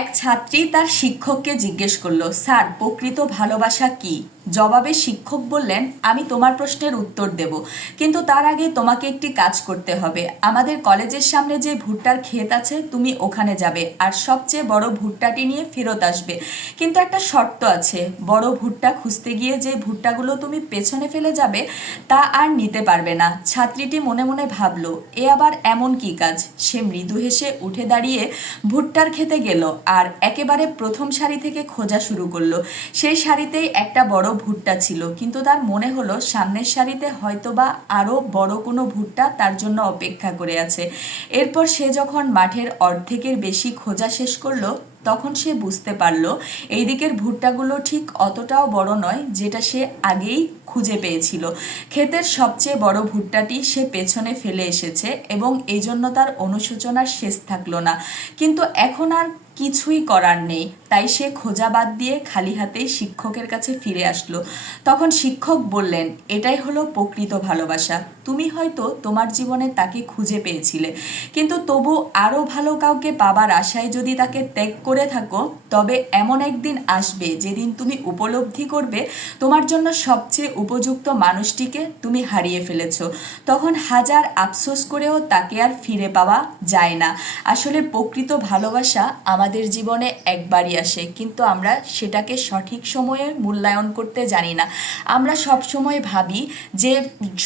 এক ছাত্রী তার শিক্ষককে জিজ্ঞেস করলো, স্যার, প্রকৃত ভালোবাসা কি? জবাবে শিক্ষক বললেন, আমি তোমার প্রশ্নের উত্তর দেব, কিন্তু তার আগে তোমাকে একটি কাজ করতে হবে। আমাদের কলেজের সামনে যে ভুট্টার ক্ষেত আছে, তুমি ওখানে যাবে আর সবচেয়ে বড় ভুট্টাটি নিয়ে ফেরত আসবে। কিন্তু একটা শর্ত আছে, বড় ভুট্টা খুঁজতে গিয়ে যে ভুট্টাগুলো তুমি পেছনে ফেলে যাবে তা আর নিতে পারবে না। ছাত্রীটি মনে মনে ভাবলো, এ আবার এমন কি কাজ। সে মৃদু হেসে উঠে দাঁড়িয়ে ভুট্টার খেতে গেল আর একেবারে প্রথম সারি থেকে খোঁজা শুরু করলো। সেই সারিতেই একটা বড় ভুট্টা ছিল, কিন্তু তার মনে হলো সামনের সারিতে হয়তোবা আরও বড় কোনো ভুট্টা তার জন্য অপেক্ষা করে আছে। এরপর সে যখন মাঠের অর্ধেকের বেশি খোঁজা শেষ করলো, তখন সে বুঝতে পারল এই দিকের ভুট্টাগুলো ঠিক অতটাও বড় নয় যেটা সে আগেই খুঁজে পেয়েছিল। ক্ষেতের সবচেয়ে বড় ভুট্টাটি সে পেছনে ফেলে এসেছে এবং এই জন্য তার অনুশোচনার শেষ থাকলো না। কিন্তু এখন আর কিছুই করার নেই, তাই সে খোঁজা বাদ দিয়ে খালি হাতেই শিক্ষকের কাছে ফিরে আসলো। তখন শিক্ষক বললেন, এটাই হলো প্রকৃত ভালোবাসা। তুমি হয়তো তোমার জীবনে তাকে খুঁজে পেয়েছিলে, কিন্তু তবু আরও ভালো কাউকে পাবার আশায় যদি তাকে ত্যাগ করে থাকো, তবে এমন একদিন আসবে যেদিন তুমি উপলব্ধি করবে তোমার জন্য সবচেয়ে উপযুক্ত মানুষটিকে তুমি হারিয়ে ফেলেছ। তখন হাজার আফসোস করেও তাকে আর ফিরে পাওয়া যায় না। আসলে প্রকৃত ভালোবাসা আমাদের জীবনে একবারই আসে, কিন্তু আমরা সেটাকে সঠিক সময়ে মূল্যায়ন করতে জানি না। আমরা সব সময় ভাবি যে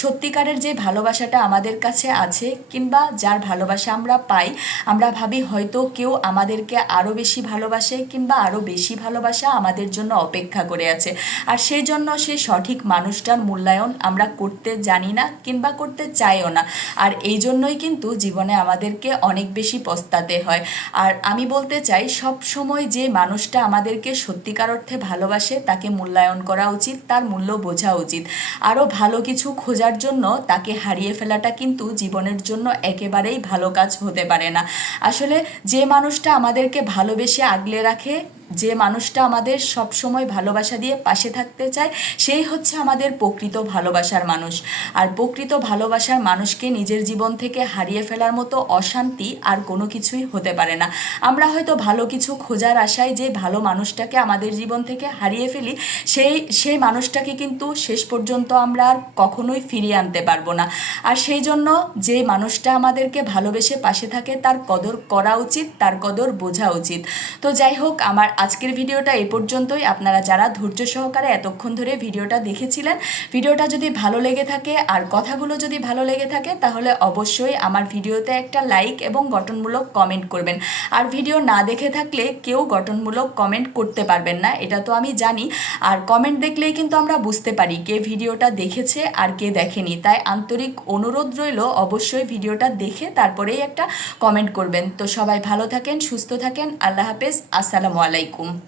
সত্যিকারের যে ভালোবাসাটা আমাদের কাছে আছে কিংবা যার ভালোবাসা আমরা পাই, আমরা ভাবি হয়তো কেউ আমাদেরকে আরও বেশি ভালোবাসে কিংবা আরও বেশি ভালোবাসা আমাদের জন্য অপেক্ষা করে আছে। আর সেই জন্য সেই সঠিক মানুষটার মূল্যায়ন আমরা করতে জানি না কিংবা করতে চাইও না। আর এই জন্যই কিন্তু জীবনে আমাদেরকে অনেক বেশি পস্তাতে হয়। আর আমি বলতে চাই, সব সময় যে মানুষটা আমাদেরকে সত্যিকার অর্থে ভালোবাসে তাকে মূল্যায়ন করা উচিত, তার মূল্য বোঝা উচিত। আরও ভালো কিছু খোঁজার জন্য তাকে হারিয়ে ফেলাটা কিন্তু জীবনের জন্য একেবারেই ভালো কাজ হতে পারে না। আসলে যে মানুষটা আমাদেরকে ভালোবেসে আগলে রাখে, যে মানুষটা আমাদের সব সময় ভালোবাসা দিয়ে পাশে থাকতে চায়, সেই হচ্ছে আমাদের প্রকৃত ভালোবাসার মানুষ। আর প্রকৃত ভালোবাসার মানুষকে নিজের জীবন থেকে হারিয়ে ফেলার মতো অশান্তি আর কোনো কিছুই হতে পারে না। আমরা হয়তো ভালো কিছু খোঁজার আশায় যে ভালো মানুষটাকে আমাদের জীবন থেকে হারিয়ে ফেলি, সেই মানুষটাকে কিন্তু শেষ পর্যন্ত আমরা আর কখনোই ফিরিয়ে আনতে পারবো না। আর সেই জন্য যে মানুষটা আমাদেরকে ভালোবেসে পাশে থাকে তার কদর করা উচিত, তার কদর বোঝা উচিত। তো যাই হোক, আমার আজকের ভিডিওটা এ পর্যন্তই। আপনারা যারা ধৈর্য সহকারে এতক্ষণ ধরে ভিডিওটা দেখেছিলেন, ভিডিওটা যদি ভালো লেগে থাকে আর কথাগুলো যদি ভালো লেগে থাকে, তাহলে অবশ্যই আমার ভিডিওতে একটা লাইক এবং গঠনমূলক কমেন্ট করবেন। আর ভিডিও না দেখে থাকলে কেউ গঠনমূলক কমেন্ট করতে পারবেন না, এটা তো আমি জানি। আর কমেন্ট দেখলেই কিন্তু আমরা বুঝতে পারি কে ভিডিওটা দেখেছে আর কে দেখেনি। তাই আন্তরিক অনুরোধ রইল, অবশ্যই ভিডিওটা দেখে তারপরেই একটা কমেন্ট করবেন। তো সবাই ভালো থাকেন, সুস্থ থাকেন। আল্লাহ হাফেজ। আসসালামু আলাইকুম।